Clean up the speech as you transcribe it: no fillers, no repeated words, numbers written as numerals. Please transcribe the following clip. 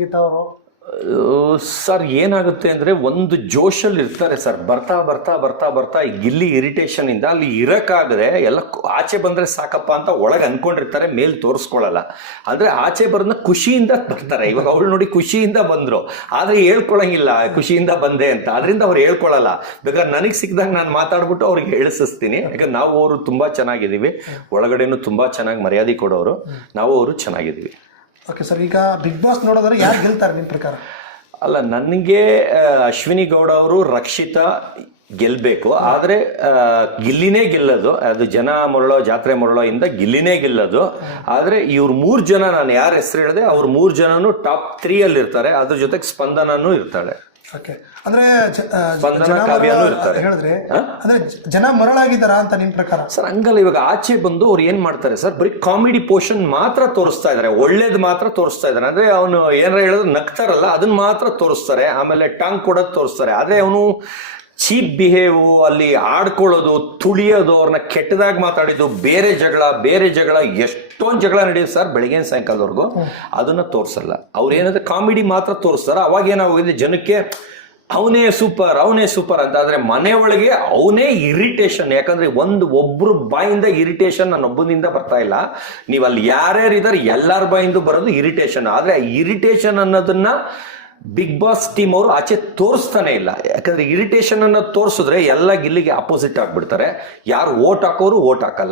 ಗೀತಾ ಅವರು ಸರ್ ಏನಾಗುತ್ತೆ ಅಂದ್ರೆ ಒಂದು ಜೋಶಲ್ಲಿ ಇರ್ತಾರೆ ಸರ್. ಬರ್ತಾ ಬರ್ತಾ ಬರ್ತಾ ಬರ್ತಾ ಈ ಗಿಲ್ಲಿ ಇರಿಟೇಷನ್ ಇಂದ ಅಲ್ಲಿ ಇರಕ್ಕಾಗದೆ ಎಲ್ಲ ಆಚೆ ಬಂದ್ರೆ ಸಾಕಪ್ಪ ಅಂತ ಒಳಗೆ ಅನ್ಕೊಂಡಿರ್ತಾರೆ, ಮೇಲ್ ತೋರಿಸ್ಕೊಳ್ಳಲ್ಲ. ಅಂದ್ರೆ ಆಚೆ ಬರೋದನ್ನ ಖುಷಿಯಿಂದ ಬರ್ತಾರೆ. ಇವಾಗ ಅವಳು ನೋಡಿ ಖುಷಿಯಿಂದ ಬಂದ್ರು, ಆದ್ರೆ ಹೇಳ್ಕೊಳಂಗಿಲ್ಲ ಖುಷಿಯಿಂದ ಬಂದೆ ಅಂತ. ಅದರಿಂದ ಅವ್ರು ಹೇಳ್ಕೊಳಲ್ಲ. ಬೇಕಾದ್ರೆ ನನಗೆ ಸಿಕ್ಕಿದಾಗ ನಾನು ಮಾತಾಡ್ಬಿಟ್ಟು ಅವ್ರಿಗೆ ಹೇಳಿಸ್ತೀನಿ. ಯಾಕಂದ್ರೆ ನಾವು ಅವರು ತುಂಬಾ ಚೆನ್ನಾಗಿದ್ದೀವಿ, ಒಳಗಡೆನು ತುಂಬಾ ಚೆನ್ನಾಗಿ ಮರ್ಯಾದೆ ಕೊಡೋರು, ನಾವು ಅವರು ಚೆನ್ನಾಗಿದ್ದೀವಿ. ಓಕೆ ಸರ್, ಈಗ ಬಿಗ್ ಬಾಸ್ ನೋಡೋದ್ರೆ ಯಾರು ಗೆಲ್ತಾರೆ ನಿಮ್ಮ ಪ್ರಕಾರ? ಅಲ್ಲ, ನನಗೆ ಅಶ್ವಿನಿ ಗೌಡ ಅವರು ರಕ್ಷಿತಾ ಗೆಲ್ಲಬೇಕು. ಆದರೆ ಗಿಲ್ಲಿನೇ ಗೆಲ್ಲೋದು. ಅದು ಜನ ಮರಳೋ ಜಾತ್ರೆ ಮರಳೋ ಇಂದ ಗಿಲ್ಲಿನೇ ಗೆಲ್ಲೋದು. ಆದರೆ ಇವ್ರು 3 ಜನ, ನಾನು ಯಾರ ಹೆಸರು ಹೇಳಿದೆ ಅವ್ರು 3 ಜನನು ಟಾಪ್ 3 ಅಲ್ಲಿ ಇರ್ತಾರೆ. ಅದ್ರ ಜೊತೆಗೆ ಸ್ಪಂದನೂ ಇರ್ತಾಳೆ. ಓಕೆ, ಅಂದ್ರೆ ಸ್ಪಂದನ ಕಾವ್ಯನೂ ಇರ್ತಾರೆ. ಹೇಳಿದ್ರೆ ಅಂದ್ರೆ ಜನ ಮರಳಾಗಿದ್ದಾರಾ ಅಂತ ನಿಮ್ ಪ್ರಕಾರ? ಸರ್ ಹಂಗಲ್ಲ, ಇವಾಗ ಆಚೆ ಬಂದು ಅವ್ರು ಏನ್ ಮಾಡ್ತಾರೆ ಸರ್, ಬರೀ ಕಾಮಿಡಿ ಪೋರ್ಷನ್ ಮಾತ್ರ ತೋರಿಸ್ತಾ ಇದಾರೆ, ಒಳ್ಳೇದ್ ಮಾತ್ರ ತೋರಿಸ್ತಾ ಇದಾರೆ. ಅಂದ್ರೆ ಅವನು ಏನಾರ ಹೇಳಿದ್ರೆ ನಗ್ತಾರಲ್ಲ ಅದನ್ನ ಮಾತ್ರ ತೋರಿಸ್ತಾರೆ, ಆಮೇಲೆ ಟಾಂಗ್ ಕೊಡೋದು ತೋರಿಸ್ತಾರೆ. ಆದ್ರೆ ಅವನು ಚೀಪ್ ಬಿಹೇವ್, ಅಲ್ಲಿ ಆಡ್ಕೊಳ್ಳೋದು, ತುಳಿಯೋದು, ಅವ್ರನ್ನ ಕೆಟ್ಟದಾಗಿ ಮಾತಾಡಿದ್ದು, ಬೇರೆ ಜಗಳ ಎಷ್ಟೊಂದು ಜಗಳ ನಡೆಯುತ್ತೆ ಸರ್ ಬೆಳಗಿನ ಸಾಯಂಕಾಲದವರೆಗೂ. ಅದನ್ನ ತೋರಿಸಲ್ಲ. ಅವ್ರು ಏನಾದ್ರೆ ಕಾಮಿಡಿ ಮಾತ್ರ ತೋರಿಸ್ತಾರೆ. ಅವಾಗ ಏನಾಗೋಗಿದೆ ಜನಕ್ಕೆ ಅವನೇ ಸೂಪರ್ ಅಂತ. ಆದ್ರೆ ಮನೆ ಒಳಗೆ ಅವನೇ ಇರಿಟೇಷನ್. ಯಾಕಂದ್ರೆ ಒಬ್ರು ಬಾಯಿಂದ ಇರಿಟೇಷನ್ ನನ್ನೊಬ್ಬನಿಂದ ಬರ್ತಾ ಇಲ್ಲ. ನೀವು ಅಲ್ಲಿ ಯಾರ್ಯಾರು ಇದಾರೆ ಎಲ್ಲಾರ ಬಾಯಿಂದ ಬರೋದು ಇರಿಟೇಷನ್. ಆದ್ರೆ ಇರಿಟೇಷನ್ ಅನ್ನೋದನ್ನ ಬಿಗ್ ಬಾಸ್ ಟೀಮ್ ಅವರು ಆಚೆ ತೋರಿಸ್ತಾನೆ ಇಲ್ಲ. ಯಾಕಂದ್ರೆ ಇರಿಟೇಷನ್ ಅನ್ನ ತೋರಿಸಿದ್ರೆ ಎಲ್ಲ ಗಿಲ್ಲಿಗೆ ಅಪೋಸಿಟ್ ಆಗ್ಬಿಡ್ತಾರೆ. ಯಾರು ಓಟ್ ಹಾಕೋರು ಓಟ್ ಹಾಕಲ್ಲ.